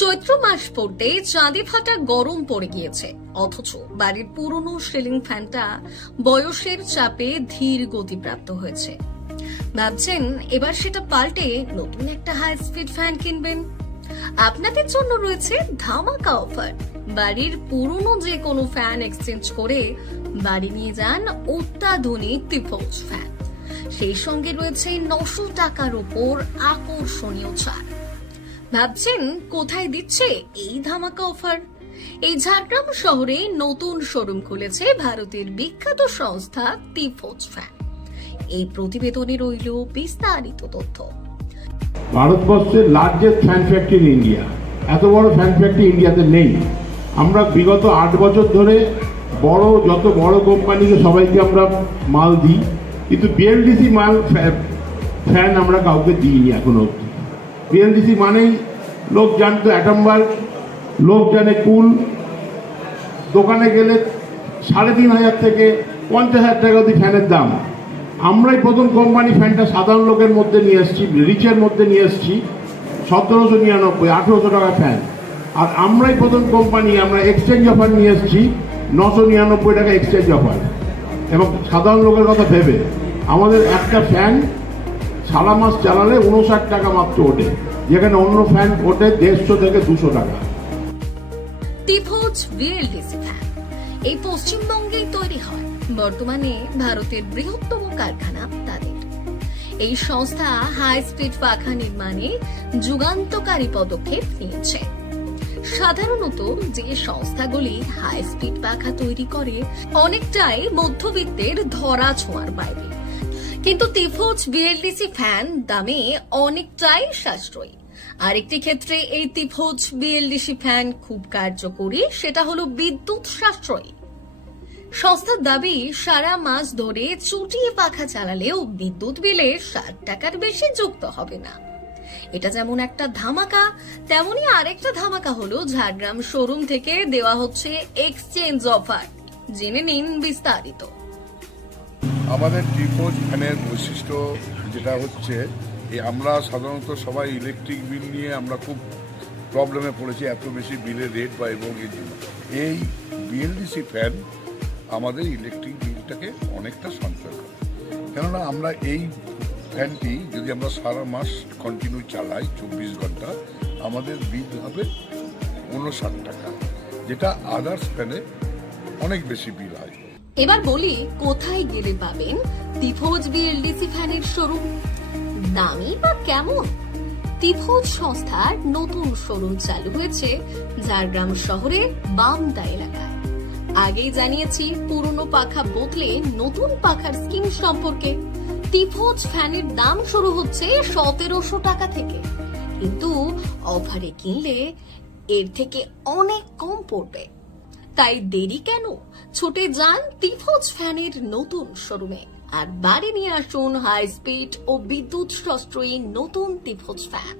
চৈত্র মাস পড়তে চাঁদি ফাটা গরম পড়ে গিয়েছে, অথচ বাড়ির পুরনো সিলিং ফ্যানটা বয়সের চাপে ধীর গতিপ্রাপ্ত হয়েছে। ভাবছেন এবার সেটা পাল্টে নতুন একটা হাই স্পিড ফ্যান কিনবেন? আপনাদের জন্য রয়েছে ধামাকা অফার। বাড়ির পুরনো যে কোনো ফ্যান এক্সচেঞ্জ করে বাড়ি নিয়ে যান অত্যাধুনিক টিফোজ ফ্যান। সেই সঙ্গে রয়েছে 900 টাকার উপর আকর্ষণীয় ছাড়। ভাবছেন কোথায় দিচ্ছে এই ধামাকা অফার? এই ঝাড়গ্রাম শহরে নতুন শোরুম খুলেছে ভারতের বিখ্যাত সংস্থা টিফোজ ফ্যান। এই প্রতিবেদনে রইল বিস্তারিত তথ্য। ভারতবর্ষের largest fan factory in India, এত বড় ফ্যান ফ্যাক্টরি ইন্ডিয়াতে নেই। আমরা বিগত 8 বছর ধরে যত বড় কোম্পানিকে সবাইকে আমরা মাল দিই, কিন্তু বিএলডিসি মাল ফ্যান আমরা কাউকে দিইনি এখনো অব্দি। বিএলডিসি মানেই লোক জানতো অ্যাটমবার্গ, লোক জানে কুল। দোকানে গেলে 3,500 থেকে 50,000 টাকা অব্দি ফ্যানের দাম। আমরাই প্রথম কোম্পানি ফ্যানটা সাধারণ লোকের মধ্যে নিয়ে এসেছি, রিচের মধ্যে নিয়ে এসেছি। 1799 1800 টাকা ফ্যান। আর আমরাই প্রথম কোম্পানি, আমরা এক্সচেঞ্জ অফার নিয়ে এসেছি 999 টাকা এক্সচেঞ্জ অফার। এবং সাধারণ লোকের কথা ভেবে আমাদের একটা ফ্যান সারা মাস চালালে 59 টাকা মাত্র ওঠে, যেখানে অন্য ফ্যান ওঠে 150 থেকে 200 টাকা। টিফোজ বিএলডিসি ফ্যান এই পশ্চিমবঙ্গেই তৈরি হয়। বর্তমানে ভারতের বৃহত্তম কারখানা তাদের। এই সংস্থা হাই স্পিড পাখা নির্মাণে যুগান্তকারী পদক্ষেপ নিয়েছে। সাধারণত যে সংস্থাগুলি হাই স্পিড পাখা তৈরি করে অনেকটাই মধ্যবিত্তের ধরা ছোঁয়ার বাইরে, কিন্তু টিফোজ বিএলডিসি ফ্যান দামে অনেকটাই সাশ্রয়ী। আরেকটি ক্ষেত্রে এই টিফোজ বিএলডিসি ফ্যান খুব কার্যকরী, সেটা হলো বিদ্যুৎ সাশ্রয়ী। সংস্থার দাবি, সারা মাস ধরে চুটিয়ে পাখা চালালেও বিদ্যুৎ বিলে 60 টাকার বেশি যুক্ত হবে না। এটা যেমন একটা ধামাকা, তেমনি আরেকটা ধামাকা হলো ঝাড়গ্রাম শোরুম থেকে দেওয়া হচ্ছে এক্সচেঞ্জ অফার। জেনে নিন বিস্তারিত। আমাদের টিফোজ ফ্যানের বৈশিষ্ট্য যেটা হচ্ছে, আমরা সাধারণত সবাই ইলেকট্রিক বিল নিয়ে আমরা খুব প্রবলেমে পড়েছি, এত বেশি বিলের রেট বা এবং এর জন্য এই বিএলডিসি ফ্যান আমাদের ইলেকট্রিক বিলটাকে অনেকটা সঞ্চয় করে। কেননা আমরা এই ফ্যানটি যদি আমরা সারা মাস কন্টিনিউ চালাই 24 ঘন্টা, আমাদের বিল হবে 59 টাকা, যেটা আদার্স ফ্যানে অনেক বেশি বিল হয়। এবার বলি কোথায় গেলে পাবেন টিফোজ বিএলডিসি ফ্যানের শোরুম, দামি বা কেমন? টিফোজ সংস্থার নতুন শোরুম চালু হয়েছে ঝাড়গ্রাম শহরের বামদা এলাকায়। আগেই জানিয়েছি পুরনো পাখা বদলে নতুন পাখার স্কিম সম্পর্কে। টিফোজ ফ্যানের দাম শুরু হচ্ছে 1700 টাকা থেকে, কিন্তু অফারে কিনলে এর থেকে অনেক কম পড়বে। তাই দেরি কেন? ছুটে যান টিফোজ ফ্যানের নতুন শোরুমে আর বাড়ি নিয়ে আসুন হাই স্পিড ও বিদ্যুৎ সাশ্রয়ী নতুন টিফোজ ফ্যান।